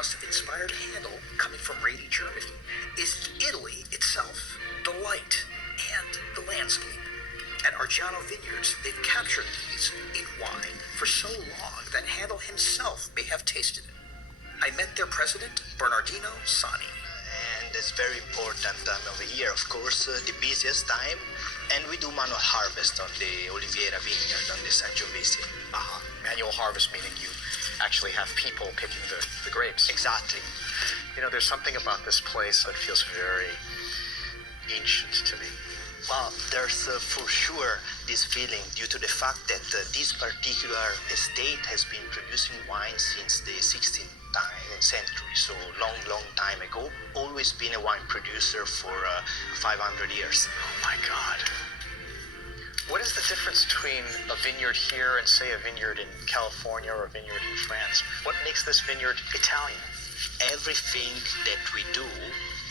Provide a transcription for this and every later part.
must have inspired Handel, coming from rainy Germany, is Italy itself, the light and the landscape. At Argiano vineyards, they've captured these in wine for so long that Handel himself may have tasted it. I met their president, Bernardino Sani. And it's very important time of the year, of course, the busiest time, and we do manual harvest on the Oliviera vineyard on the Sangiovese. Manual harvest meaning you actually have people picking the grapes. Exactly. You know, there's something about this place that feels very ancient to me. Well, there's for sure this feeling due to the fact that this particular estate has been producing wine since the 16th century, so long time ago. Always been a wine producer for 500 years. Oh my God. What is the difference between a vineyard here and, say, a vineyard in California or a vineyard in France? What makes this vineyard Italian? Everything that we do,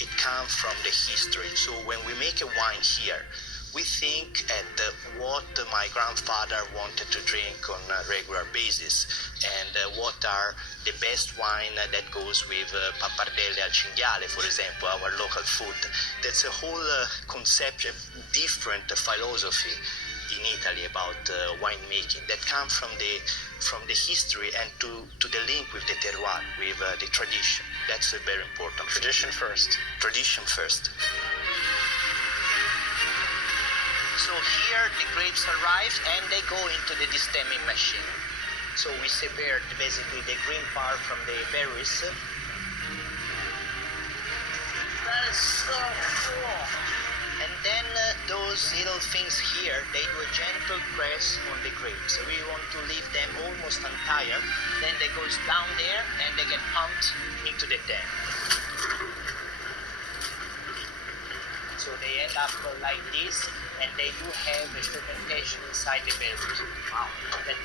it comes from the history. So when we make a wine here, we think at what my grandfather wanted to drink on a regular basis, and what are the best wine that goes with pappardelle al cinghiale, for example, our local food. That's a whole conception, different philosophy in Italy about winemaking that comes from the history and to the link with the terroir, with the tradition. That's very important. Tradition first. Tradition first. So here the grapes arrive and they go into the distemming machine. So we separate basically the green part from the berries. That's so cool. And then those little things here, they do a gentle press on the grapes. We want to leave them almost entire. Then they goes down there and they get pumped into the tank. So they end up like this, and they do have a fermentation inside the berries. Wow.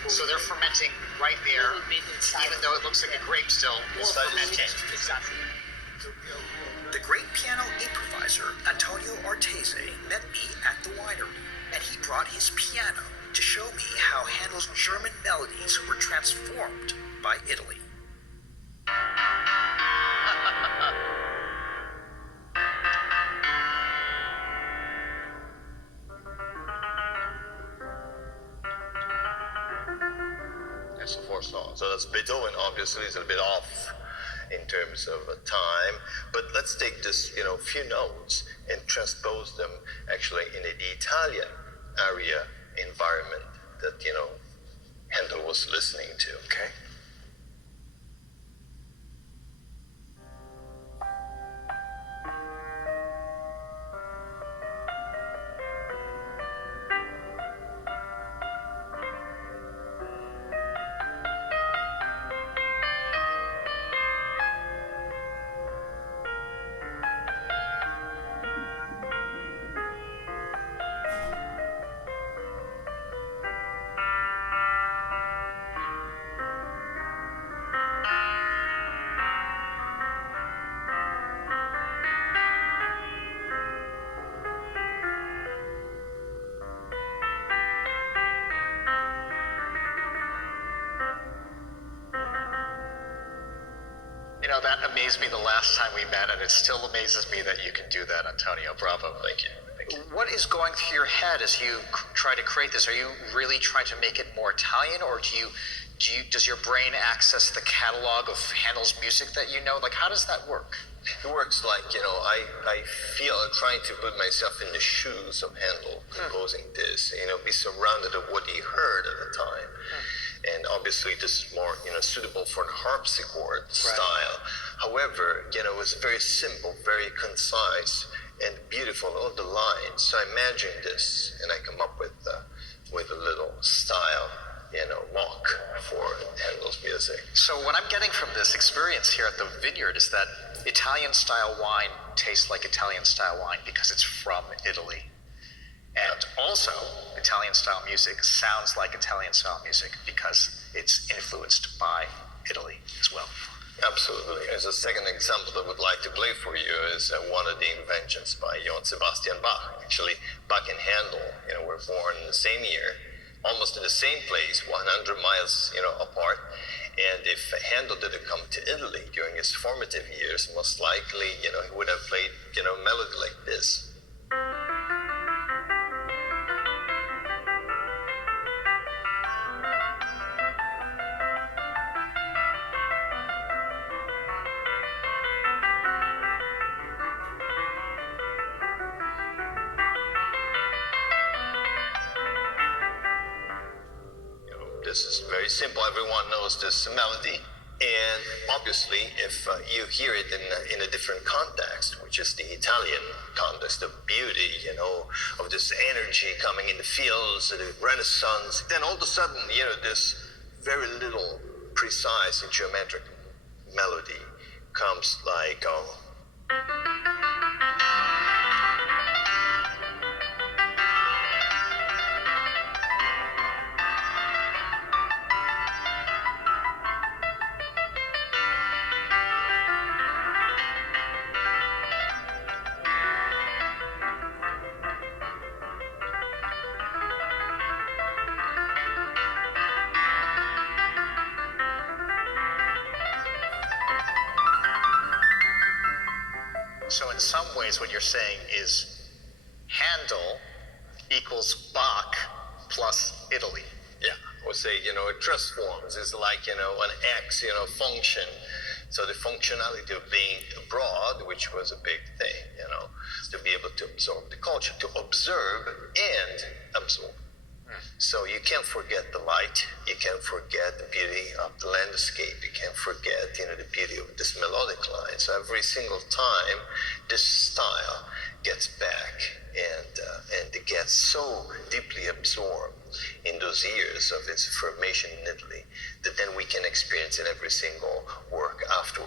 So they're fermenting right there, even though it looks like a grape still, it's fermenting. Exactly. The great piano improviser Antonio Artese met me at the winery, and he brought his piano to show me how Handel's German melodies were transformed by Italy. That's the fourth song. So that's Beethoven, obviously, is a bit off in terms of time, but let's take this, few notes and transpose them actually in the Italian area environment that, Handel was listening to. Okay. That amazed me the last time we met, and it still amazes me that you can do that, Antonio. Bravo. Thank you. What is going through your head as you try to create this? Are you really trying to make it more Italian, or does your brain access the catalog of Handel's music that you know? Like, how does that work? It works like, I feel trying to put myself in the shoes of Handel composing this, be surrounded of what he heard at the time. And obviously this is more, suitable for the harpsichord style. However, it was very simple, very concise, and beautiful, all the lines. So I imagine this, and I come up with a little style, walk for Handel's music. So what I'm getting from this experience here at the vineyard is that Italian-style wine tastes like Italian-style wine because it's from Italy. And also, Italian-style music sounds like Italian-style music because it's influenced by Italy as well. Absolutely. As a second example that I would like to play for you is one of the inventions by Johann Sebastian Bach. Actually, Bach and Handel, were born in the same year, almost in the same place, 100 miles, apart. And if Handel didn't come to Italy during his his formative years, most likely, he would have played, melody like this. This is very simple. Everyone knows this melody. And obviously, if you hear it in a different context, which is the Italian context of beauty, of this energy coming in the fields, the Renaissance, then all of a sudden, this very little precise and geometric melody comes like, So in some ways, what you're saying is Handel equals Bach plus Italy. Yeah, I would say, it transforms. It's like, an X, function. So the functionality of being abroad, which was a big thing, to be able to absorb the culture, to observe and absorb. So you can't forget the light, you can't forget the beauty of the landscape, you can't forget, the beauty of this melodic line. So every single time this style gets back and it gets so deeply absorbed in those years of its formation in Italy that then we can experience in every single work afterwards.